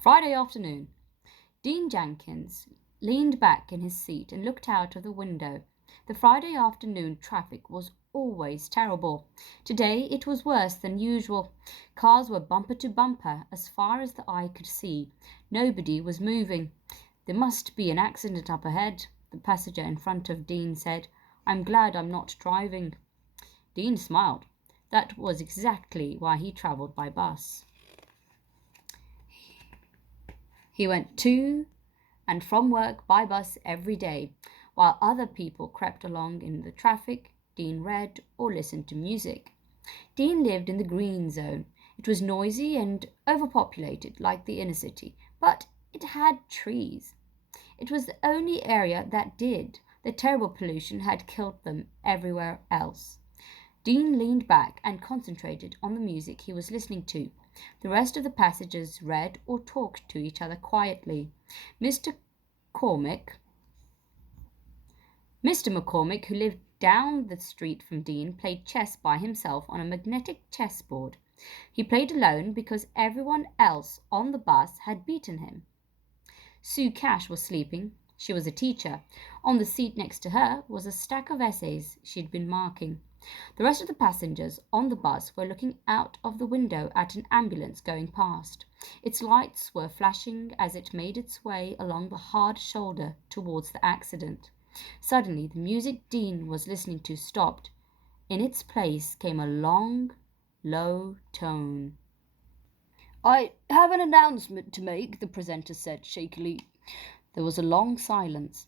Friday afternoon. Dean Jenkins leaned back in his seat and looked out of the window. The Friday afternoon traffic was always terrible. Today it was worse than usual. Cars were bumper to bumper as far as the eye could see. Nobody was moving. There must be an accident up ahead, the passenger in front of Dean said. I'm glad I'm not driving. Dean smiled. That was exactly why he travelled by bus. He went to and from work by bus every day. While other people crept along in the traffic, Dean read or listened to music. Dean lived in the green zone. It was noisy and overpopulated like the inner city, but it had trees. It was the only area that did. The terrible pollution had killed them everywhere else. Dean leaned back and concentrated on the music he was listening to. The rest of the passengers read or talked to each other quietly. Mr. McCormick, who lived down the street from Dean, played chess by himself on a magnetic chessboard. He played alone because everyone else on the bus had beaten him. Sue Cash was sleeping. She was a teacher. On the seat next to her was a stack of essays she'd been marking. The rest of the passengers on the bus were looking out of the window at an ambulance going past. Its lights were flashing as it made its way along the hard shoulder towards the accident. Suddenly, the music Dean was listening to stopped. In its place came a long, low tone. I have an announcement to make, the presenter said shakily. There was a long silence.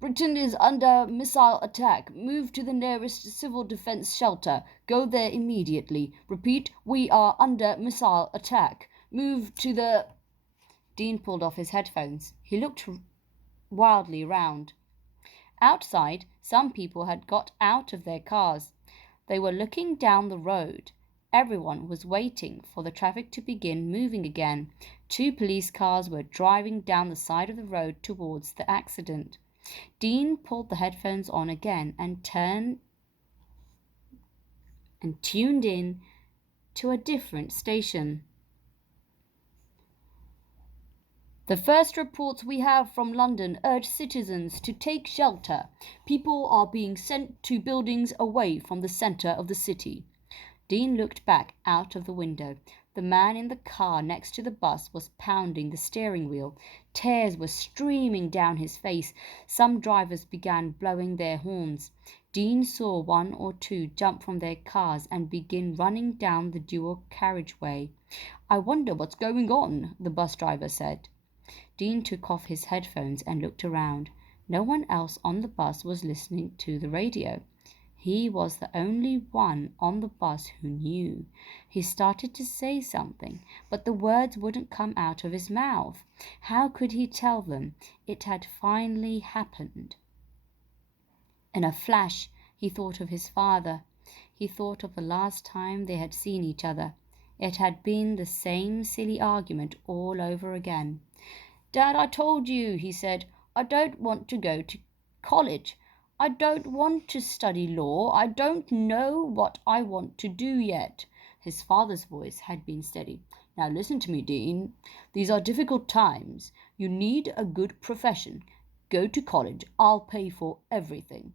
Britain is under missile attack. Move to the nearest civil defence shelter. Go there immediately. Repeat, we are under missile attack. Move to the... Dean pulled off his headphones. He looked wildly round. Outside, some people had got out of their cars. They were looking down the road. Everyone was waiting for the traffic to begin moving again. 2 police cars were driving down the side of the road towards the accident. Dean pulled the headphones on again and tuned in to a different station. The first reports we have from London urge citizens to take shelter. People are being sent to buildings away from the centre of the city. Dean looked back out of the window. The man in the car next to the bus was pounding the steering wheel. Tears were streaming down his face. Some drivers began blowing their horns. Dean saw 1 or 2 jump from their cars and begin running down the dual carriageway. I wonder what's going on, the bus driver said. Dean took off his headphones and looked around. No one else on the bus was listening to the radio. He was the only one on the bus who knew. He started to say something, but the words wouldn't come out of his mouth. How could he tell them? It had finally happened. In a flash, he thought of his father. He thought of the last time they had seen each other. It had been the same silly argument all over again. Dad, I told you, he said, I don't want to go to college. I don't want to study law. I don't know what I want to do yet. His father's voice had been steady. Now listen to me, Dean. These are difficult times. You need a good profession. Go to college. I'll pay for everything.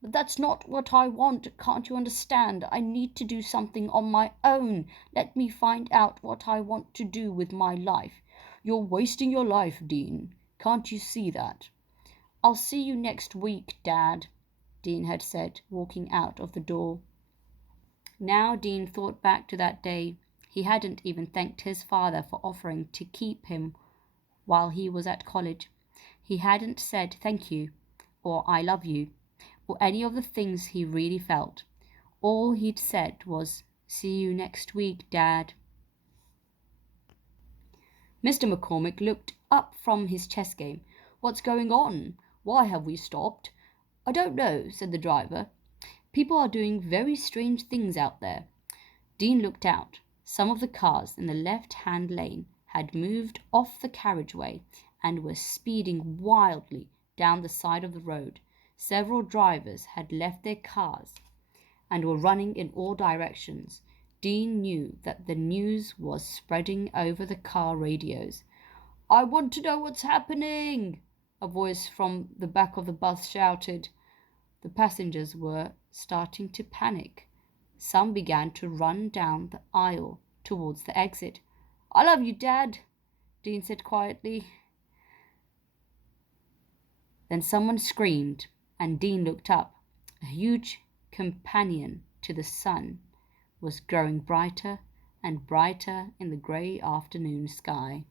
But that's not what I want. Can't you understand? I need to do something on my own. Let me find out what I want to do with my life. You're wasting your life, Dean. Can't you see that? I'll see you next week, Dad, Dean had said, walking out of the door. Now Dean thought back to that day. He hadn't even thanked his father for offering to keep him while he was at college. He hadn't said thank you, or I love you, or any of the things he really felt. All he'd said was, see you next week, Dad. Mr. McCormick looked up from his chess game. What's going on? Why have we stopped? I don't know, said the driver. People are doing very strange things out there. Dean looked out. Some of the cars in the left-hand lane had moved off the carriageway and were speeding wildly down the side of the road. Several drivers had left their cars and were running in all directions. Dean knew that the news was spreading over the car radios. I want to know what's happening, a voice from the back of the bus shouted. The passengers were starting to panic. Some began to run down the aisle towards the exit. I love you, Dad, Dean said quietly. Then someone screamed, and Dean looked up. A huge companion to the sun was growing brighter and brighter in the grey afternoon sky.